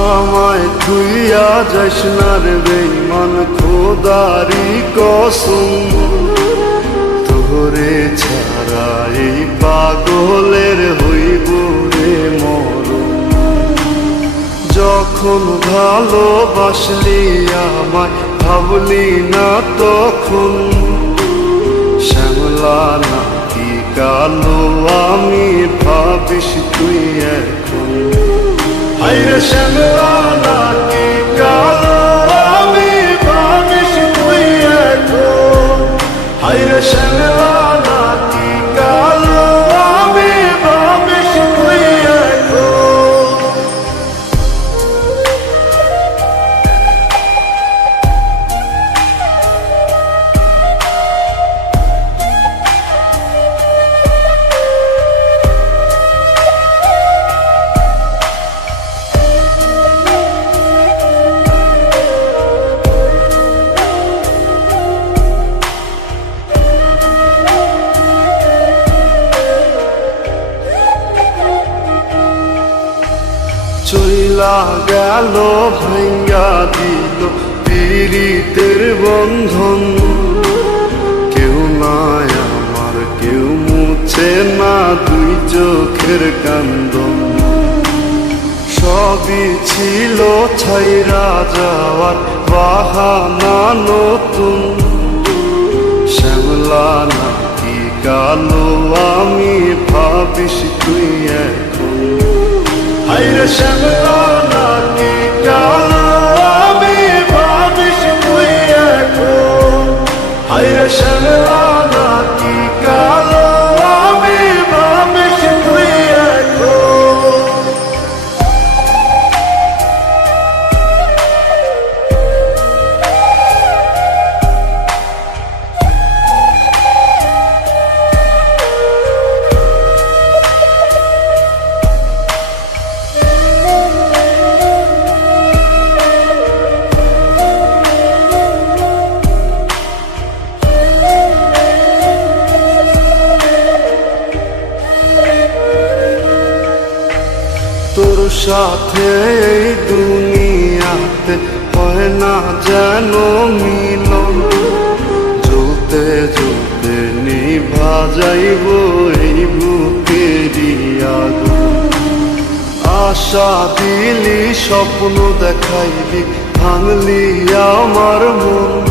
আমায় তুইয়া যাস না রে বেঈমান, খোদারি কসম, তোরে ছাড়া এই পাগলের হইব রে মরণ। যখন ভালোবাসলি আমায় ভাবলি না তখন, শ্যামলা নাকি কালো আমি ভাবিস তুই এখন। হায়রে শ্যামলা নাকি কালো আমি ভাবিস তুই এখন। হায়রে শ্যামলা নাকি কালো আমি ভাবিস তুই এখন। চইলা গেল ভাঙ্গা দিল পীড়িতের বন্ধন, কেউ নাই আমার কেউ মুছে না দুই চোখের কান্দন। সবই ছিল ছাইরা যাওয়ার বাহানা নতুন, শ্যামলা নাকি কালো আমি ভাবিস তুই এখন। হায়রে শ্যামলা নাকি কালো আমি ভাবিস তুই এখন। হায়রে শ্যামলা নাকি কালো আমি ভাবিস তুই এখন। তোর সাথে এই দুনিয়াতে হয় না যেন মিলন, জ্বলতে জ্বলতে নিভা যাইব এই বুকেরই আগুন। আশা দিলি স্বপ্ন দেখাইলি ভাঙলি আমার মন,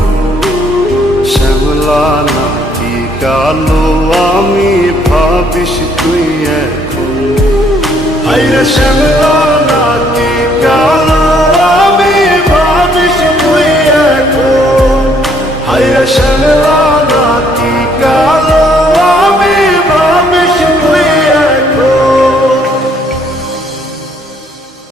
শ্যামলা নাকি কালো আমি ভাবিস তুই এখন। হায়রে শ্যামলা নাকি কালো আমি ভাবিস তুই এখন। হায়রে শ্যামলা